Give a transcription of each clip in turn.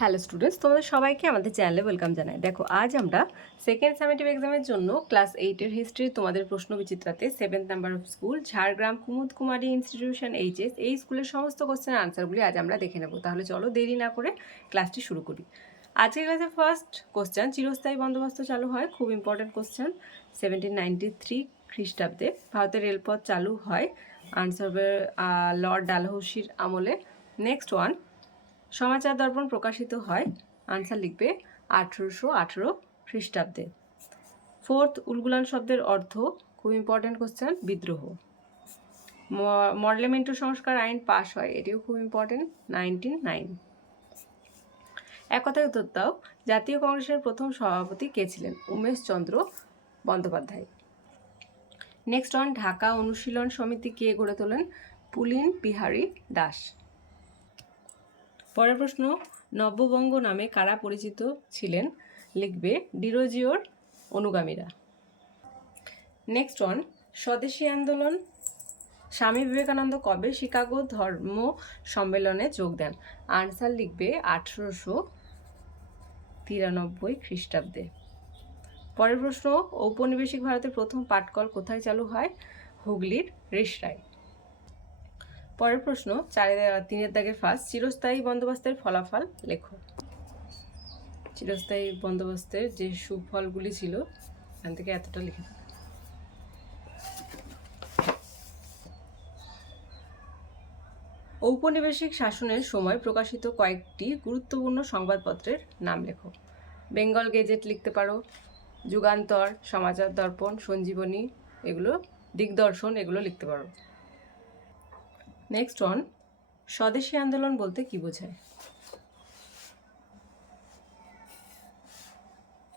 Hello students তোমাদের সবাইকে আমাদের চ্যানেলে ওয়েলকাম জানাই। দেখো, আজ আমরা সেকেন্ড সামেটিভ এক্সামের জন্য ক্লাস এইটের হিস্ট্রি তোমাদের প্রশ্ন বিচিত্রাতে seventh number of school Jhargram Kumud Kumari institution HS এই স্কুলের সমস্ত কোশ্চেনের আনসারগুলি আজ আমরা দেখে নেব। তাহলে চলো দেরি না করে ক্লাসটি শুরু করি। আজকের ক্লাসের ফার্স্ট কোশ্চেন চিরস্থায়ী বন্দোবস্ত চালু হয়, খুব important question seventeen ninety three খ্রিস্টাব্দে ভারতের রেলপথ চালু হয়। আনসার লর্ড ডালহৌসির আমলে। নেক্সট ওয়ান সমাচার দর্পণ প্রকাশিত হয় আনসার লিখবে আঠেরোশো আঠেরো খ্রিস্টাব্দে। ফোর্থ উলগুলান শব্দের অর্থ খুব ইম্পর্ট্যান্ট কোশ্চেন বিদ্রোহ। মডেলেমেন্টো সংস্কার আইন পাশ হয়, এটিও খুব ইম্পর্টেন্ট নাইনটিন নাইন এক কথায় উত্তর দাও, জাতীয় কংগ্রেসের প্রথম সভাপতি কে ছিলেন? উমেশ চন্দ্র বন্দ্যোপাধ্যায়। নেক্সট অন ঢাকা অনুশীলন সমিতি কে গড়ে তোলেন? পুলিন বিহারী দাস। পরের প্রশ্ন নব্যবঙ্গ নামে কারা পরিচিত ছিলেন? লিখবে ডিরোজিওর অনুগামীরা। নেক্সট ওয়ান, স্বদেশী আন্দোলন, স্বামী বিবেকানন্দ কবে শিকাগো ধর্ম সম্মেলনে যোগ দেন? আনসার লিখবে আঠেরোশো তিরানব্বই খ্রিস্টাব্দে। পরের প্রশ্ন, ঔপনিবেশিক ভারতের প্রথম পাটকল কোথায় চালু হয়? হুগলির রেশরায় পরের প্রশ্ন, চারের তিনের দাগের ফার্স্ট চিরস্থায়ী বন্দোবস্তের ফলাফল লেখো। চিরস্থায়ী বন্দোবস্তের যে সুফলগুলি ছিল, এখান থেকে এতটা লিখে ঔপনিবেশিক শাসনের সময় প্রকাশিত কয়েকটি গুরুত্বপূর্ণ সংবাদপত্রের নাম লেখো। বেঙ্গল গেজেট লিখতে পারো, যুগান্তর সমাচার দর্পণ সঞ্জীবনী, এগুলো দিগদর্শন, এগুলো লিখতে পারো। নেক্সট ওয়ান স্বদেশী আন্দোলন বলতে কি বোঝায়?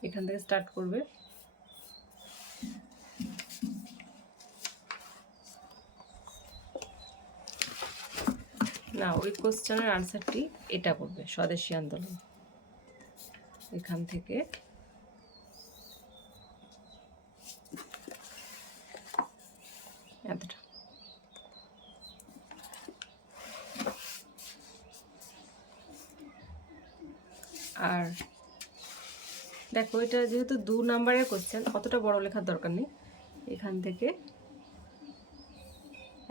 এখান থেকে স্টার্ট করবে। না, ওই কোশ্চেনের আনসারটি এটা করবে স্বদেশী আন্দোলন। এখান থেকে এতটা। আর দেখো, এটা যেহেতু দু নাম্বারের কোশ্চেন অতটা বড় লেখার দরকার নেই। এখান থেকে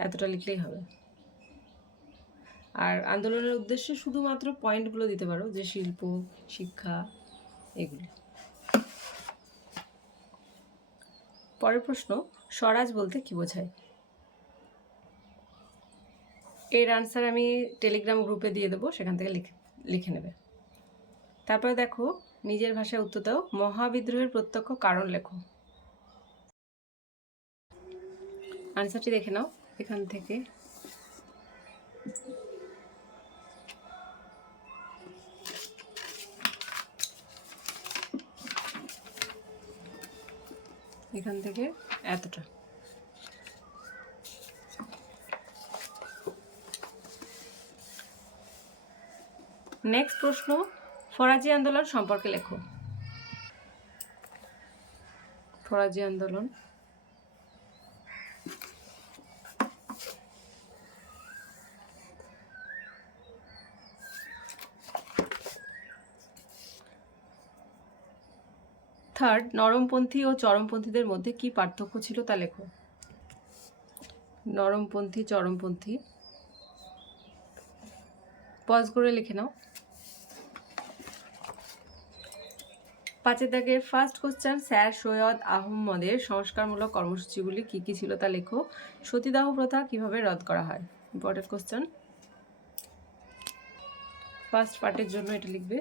এতটা লিখলেই হবে। আর আন্দোলনের উদ্দেশ্যে শুধুমাত্র পয়েন্টগুলো দিতে পারো, যে শিল্প, শিক্ষা, এগুলো। পরের প্রশ্ন, স্বরাজ বলতে কি বোঝায়? এর আনসার আমি টেলিগ্রাম গ্রুপে দিয়ে দেবো, সেখান থেকে লিখে লিখে নেবে। তারপরে দেখো, নিজের ভাষায় উত্তর দাও। মহাবিদ্রোহের প্রত্যক্ষ কারণ লেখো। আনসারটি দেখে নাও এখান থেকে। এখান থেকে এতটা। নেক্সট প্রশ্ন ফরাজি আন্দোলন সম্পর্কে লেখো। ফরাজি আন্দোলন। থার্ড নরমপন্থী ও চরমপন্থীদের মধ্যে কি পার্থক্য ছিল তা লেখো। নরমপন্থী, চরমপন্থী। পজ করে লিখে নাও। পাঁচের দাগের ফার্স্ট কোশ্চেন স্যার সৈয়দ আহমদের সংস্কারমূলক কর্মসূচিগুলি কী কী ছিল তা লেখো। সতীদাহ প্রথা কীভাবে রদ করা হয়? ইম্পর্টেন্ট কোশ্চেন ফার্স্ট পার্টের জন্য এটা লিখবে।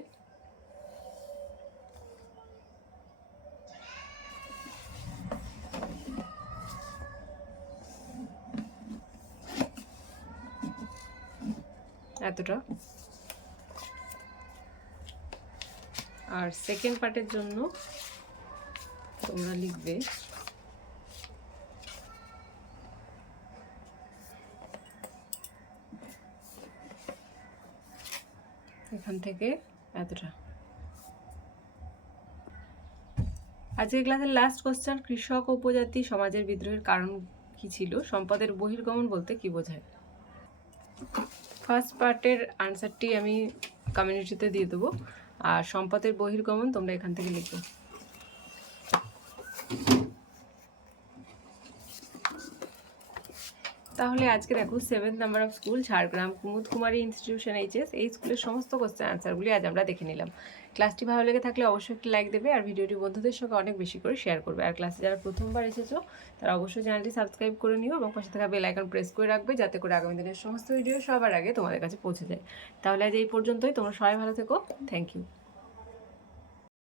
এতটা। আর সেকেন্ড পার্টের জন্য তোমরা লিখবে এখান থেকে এতটা। আজকের ক্লাসের লাস্ট কোশ্চেন কৃষক উপজাতি সমাজের বিদ্রোহের কারণ কি ছিল? সম্পদের বহির্গমন বলতে কি বোঝায়? ফার্স্ট পার্টের আনসারটি আমি কমিউনিটিতে দিয়ে দেবো। আর সম্পদের বহির্গমন তোমরা এখান থেকে লিখো। তাহলে আজকে দেখো seventh number of school Jhargram Kumud Kumari institution HS এই স্কুলের সমস্ত কোশ্চেন আনসারগুলি আজ আমরা দেখে নিলাম। ক্লাসটি ভালো লেগে থাকলে অবশ্যই একটি লাইক দেবে আর ভিডিওটি বন্ধুদের সঙ্গে অনেক বেশি করে শেয়ার করবে। আর ক্লাসে যারা প্রথমবার এসেছ, তারা অবশ্যই চ্যানেলটি সাবস্ক্রাইব করে নিও এবং পাশে থাকা বেল আইকন প্রেস করে রাখবে যাতে করে আগামী দিনের সমস্ত ভিডিও সবার আগে তোমাদের কাছে পৌঁছে যায়। তাহলে আজ এই পর্যন্তই, তোমরা সবাই ভালো থেকো। Thank you